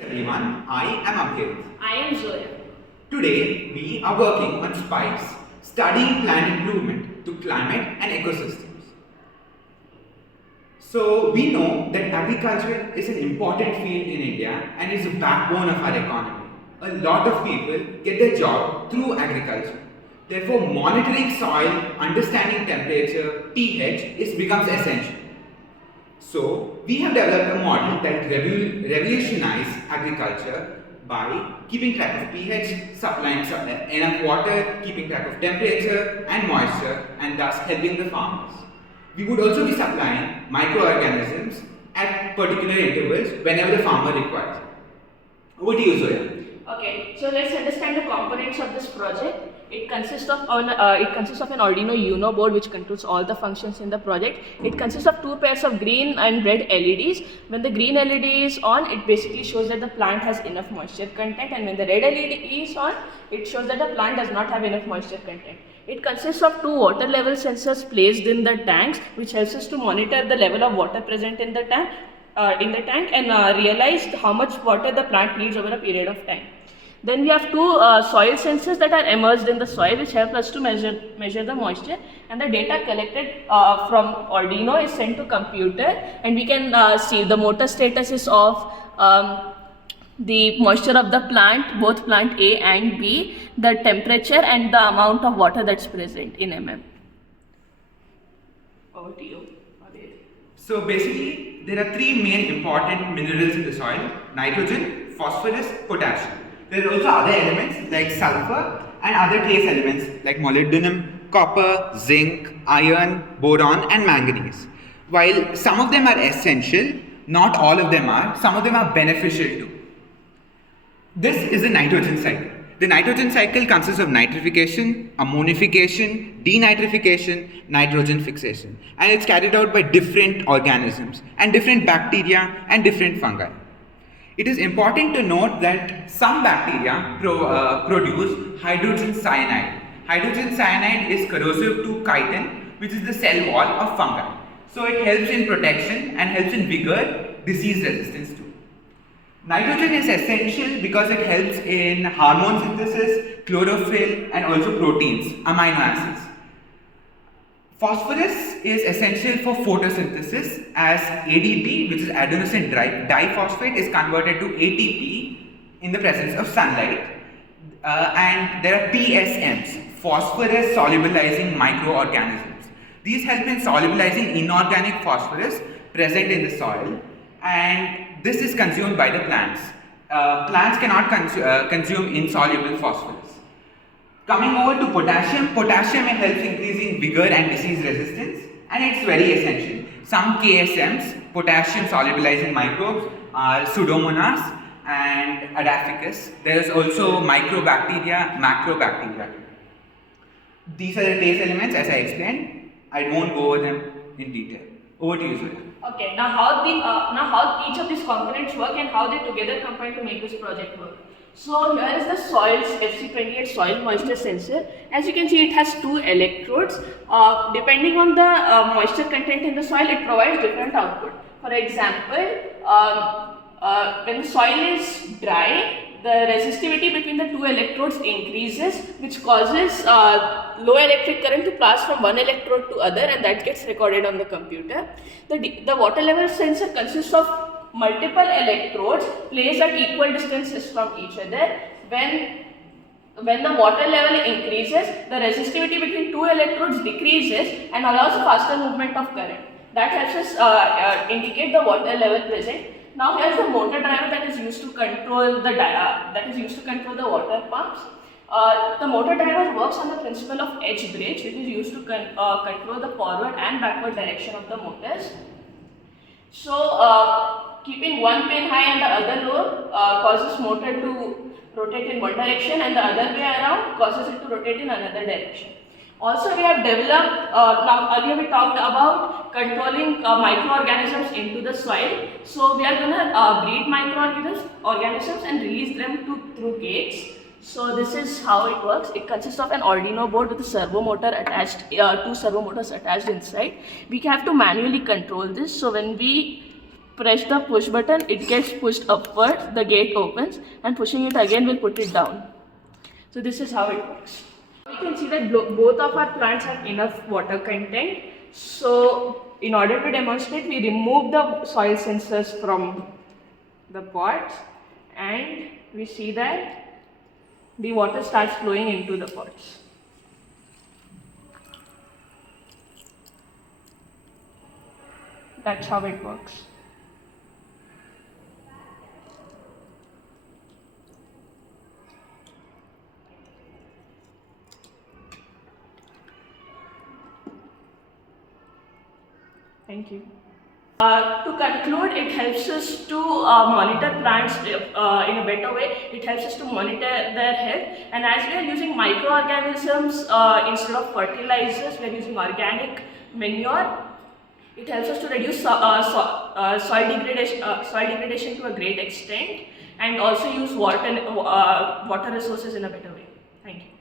Everyone, I am Akhil. I am Zoya. Today we are working on SPICE, studying plant improvement to climate and ecosystems. So we know that agriculture is an important field in India and is the backbone of our economy. A lot of people get their job through agriculture. Therefore, monitoring soil, understanding temperature, pH becomes essential. So, we have developed a model that revolutionized agriculture by keeping track of pH, supplying enough water, keeping track of temperature and moisture, and thus helping the farmers. We would also be supplying microorganisms at particular intervals whenever the farmer requires it. Over to you, Zoya. Okay, so let's understand the components of this project. It consists of an Arduino Uno board which controls all the functions in the project. It consists of two pairs of green and red LEDs. When the green LED is on, it basically shows that the plant has enough moisture content, and when the red LED is on, it shows that the plant does not have enough moisture content. It consists of two water level sensors placed in the tanks, which helps us to monitor the level of water present in the tank. And realize how much water the plant needs over a period of time. Then we have two soil sensors that are immersed in the soil, which help us to measure the moisture, and the data collected from Arduino is sent to computer, and we can see the motor statuses of the moisture of the plant, both plant A and B, the temperature and the amount of water that's present in mm. Over to you. So basically, there are three main important minerals in the soil: nitrogen, phosphorus, potassium. There are also other elements like sulfur and other trace elements like molybdenum, copper, zinc, iron, boron and manganese. While some of them are essential, not all of them are. Some of them are beneficial too. This is the nitrogen cycle. The nitrogen cycle consists of nitrification, ammonification, denitrification, nitrogen fixation, and it's carried out by different organisms and different bacteria and different fungi. It is important to note that some bacteria produce hydrogen cyanide. Hydrogen cyanide is corrosive to chitin, which is the cell wall of fungi. So it helps in protection and helps in vigor, disease resistance too. Nitrogen is essential because it helps in hormone synthesis, chlorophyll and also proteins, amino acids. Phosphorus is essential for photosynthesis as ADP, which is adenosine diphosphate, is converted to ATP in the presence of sunlight. And there are PSMs, phosphorus solubilizing microorganisms. These help in solubilizing inorganic phosphorus present in the soil, and this is consumed by the plants. Plants cannot consume insoluble phosphorus. Coming over to potassium, potassium helps increasing vigor and disease resistance, and it's very essential. Some KSMs, potassium solubilizing microbes, are Pseudomonas and Adaphicus. There is also microbacteria, macrobacteria. These are the trace elements as I explained. I won't go over them in detail. Over to you, Zoya. Okay, now how each of these components work and how they together combine to make this project work. So here is the soil's FC28 soil moisture sensor. As you can see, it has two electrodes. Depending on the moisture content in the soil, it provides different output. For example, when the soil is dry, the resistivity between the two electrodes increases, which causes low electric current to pass from one electrode to other, and that gets recorded on the computer. The water level sensor consists of multiple electrodes placed at equal distances from each other. When the water level increases, the resistivity between two electrodes decreases and allows faster movement of current. That helps us indicate the water level present. Now here's the motor driver that is used to control the water pumps. The motor driver works on the principle of edge bridge, which is used to control the forward and backward direction of the motors. So keeping one pin high and the other low causes motor to rotate in one direction, and the other way around causes it to rotate in another direction. Also, we have developed, earlier we talked about controlling microorganisms into the soil. So we are going to breed microorganisms and release them through gates. So this is how it works. It consists of an Arduino board with a servo motor attached, two servo motors attached inside. We have to manually control this. So when we press the push button, it gets pushed upwards, the gate opens, and pushing it again will put it down. So this is how it works. You can see that both of our plants have enough water content. So in order to demonstrate, we remove the soil sensors from the pots, and we see that the water starts flowing into the pots. That's how it works. Thank you. To conclude, it helps us to monitor plants in a better way. It helps us to monitor their health. And as we are using microorganisms instead of fertilizers, we are using organic manure. It helps us to reduce soil degradation to a great extent, and also use water resources in a better way. Thank you.